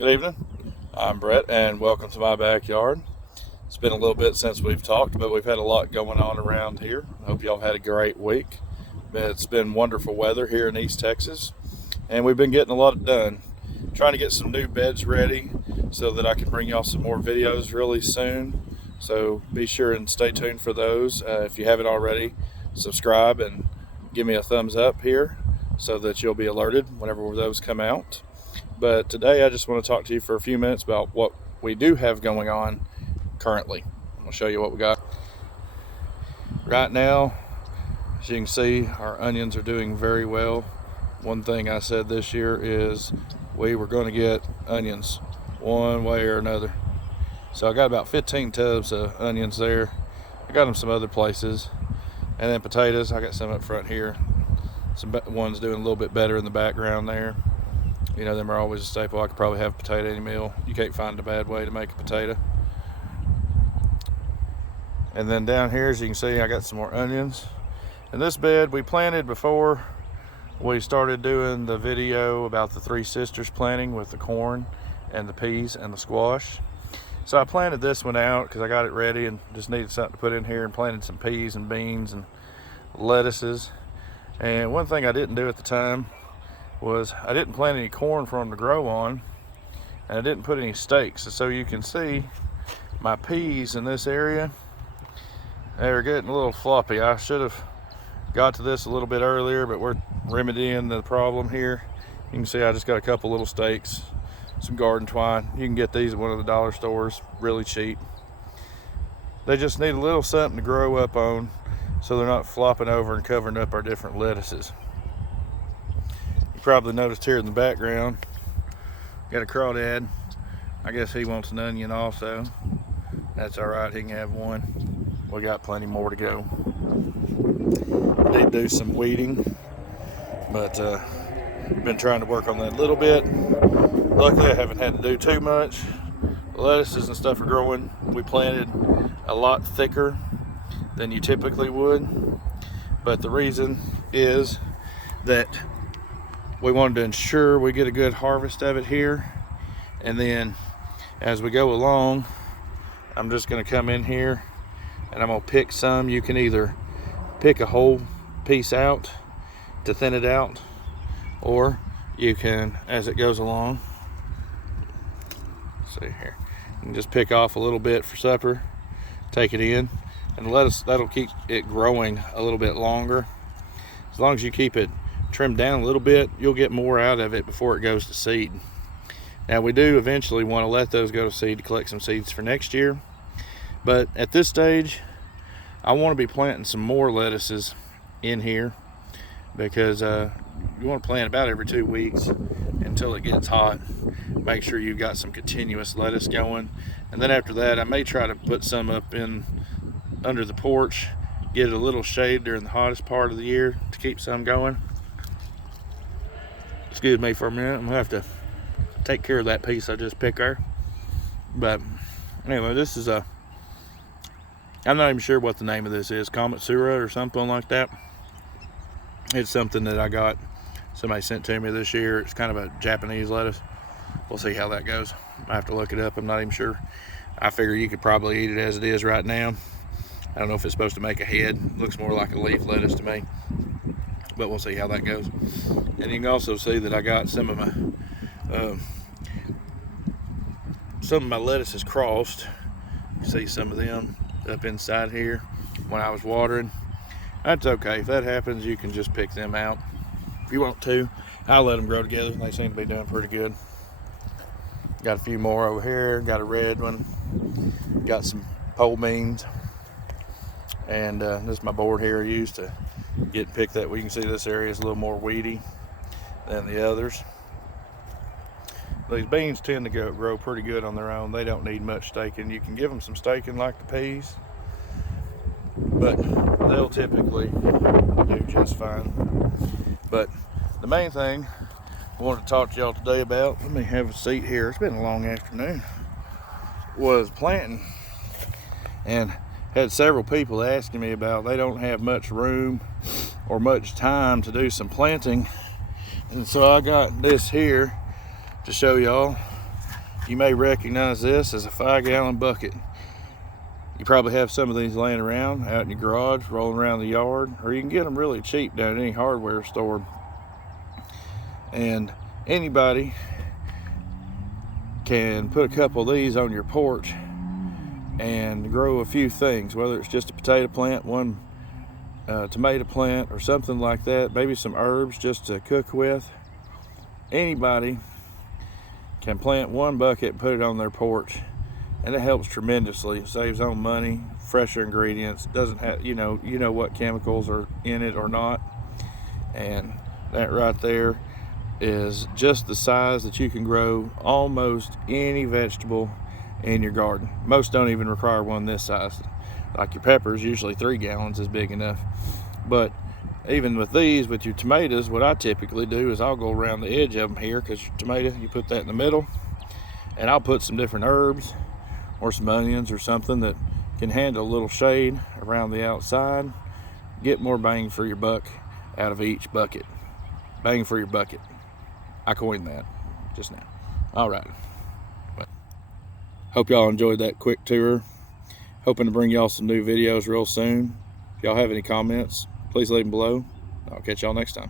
Good evening. I'm Brett, and welcome to my backyard. It's been a little bit since we've talked, but we've had a lot going on around here. I hope y'all had a great week. It's been wonderful weather here in East Texas, and we've been getting a lot done. Trying to get some new beds ready so that I can bring y'all some more videos really soon. So be sure and stay tuned for those. If you haven't already, subscribe and give me a thumbs up here so that you'll be alerted whenever those come out. But today I just want to talk to you for a few minutes about what we do have going on currently. I'm going to show you what we got. Right now, as you can see, our onions are doing very well. One thing I said this year is we were going to get onions one way or another. So I got about 15 tubs of onions there. I got them some other places. And then potatoes, I got some up front here. Some ones doing a little bit better in the background there. You know, them are always a staple. I could probably have potato any meal. You can't find a bad way to make a potato. And then down here, as you can see, I got some more onions. And this bed we planted before we started doing the video about the Three Sisters planting with the corn and the peas and the squash. So I planted this one out because I got it ready and just needed something to put in here, and planted some peas and beans and lettuces. And one thing I didn't do at the time was I didn't plant any corn for them to grow on, and I didn't put any stakes. So you can see my peas in this area, they're getting a little floppy. I should have got to this a little bit earlier, but we're remedying the problem here. You can see I just got a couple little stakes, some garden twine. You can get these at one of the dollar stores, really cheap. They just need a little something to grow up on so they're not flopping over and covering up our different lettuces. You probably noticed here in the background, got a crawdad. I guess he wants an onion also. That's all right, he can have one. We got plenty more to go. I did do some weeding, but been trying to work on that a little bit. Luckily, I haven't had to do too much. The lettuces and stuff are growing. We planted a lot thicker than you typically would, but the reason is that we wanted to ensure we get a good harvest of it here. And then as we go along, I'm just going to come in here and I'm going to pick some. You can either pick a whole piece out to thin it out, or you can, as it goes along, see here, you can just pick off a little bit for supper, take it in, and that'll keep it growing a little bit longer. As long as you keep it trimmed down a little bit, you'll get more out of it before it goes to seed. Now we do eventually want to let those go to seed to collect some seeds for next year, but at this stage I want to be planting some more lettuces in here, because you want to plant about every 2 weeks until it gets hot. Make sure you've got some continuous lettuce going, and then after that I may try to put some up in under the porch, get it a little shade during the hottest part of the year to keep some going. Excuse me for a minute, I'm gonna have to take care of that piece I just picked there. But anyway, this is I'm not even sure what the name of this is, Komatsura or something like that. It's something that I got, somebody sent to me this year. It's kind of a Japanese lettuce. We'll see how that goes. I have to look it up, I'm not even sure. I figure you could probably eat it as it is right now. I don't know if it's supposed to make a head. It looks more like a leaf lettuce to me, but we'll see how that goes. And you can also see that I got some of my lettuces crossed. You see some of them up inside here when I was watering. That's okay. If that happens, you can just pick them out if you want to. I'll let them grow together. They seem to be doing pretty good. Got a few more over here. Got a red one. Got some pole beans. And this is my board here I used to get picked that. We can see this area is a little more weedy than the others. These beans tend to grow pretty good on their own. They don't need much staking. You can give them some staking like the peas, but they'll typically do just fine. But the main thing I wanted to talk to y'all today about, let me have a seat here, it's been a long afternoon, was planting. And had several people asking me about, they don't have much room or much time to do some planting, and so I got this here to show y'all. You may recognize this as a 5-gallon bucket. You probably have some of these laying around out in your garage, rolling around the yard, or you can get them really cheap down at any hardware store. And anybody can put a couple of these on your porch and grow a few things, whether it's just a potato plant, one tomato plant, or something like that, maybe some herbs just to cook with. Anybody can plant one bucket and put it on their porch, and it helps tremendously. It saves on money, fresher ingredients, doesn't have, you know what chemicals are in it or not. And that right there is just the size that you can grow almost any vegetable in your garden. Most don't even require one this size. Like your peppers, usually 3 gallons is big enough. But even with these, with your tomatoes, what I typically do is I'll go around the edge of them here, because your tomato, you put that in the middle, and I'll put some different herbs or some onions or something that can handle a little shade around the outside. Get more bang for your buck out of each bucket. Bang for your bucket. I coined that just now. All right. Hope y'all enjoyed that quick tour. Hoping to bring y'all some new videos real soon. If y'all have any comments, please leave them below. I'll catch y'all next time.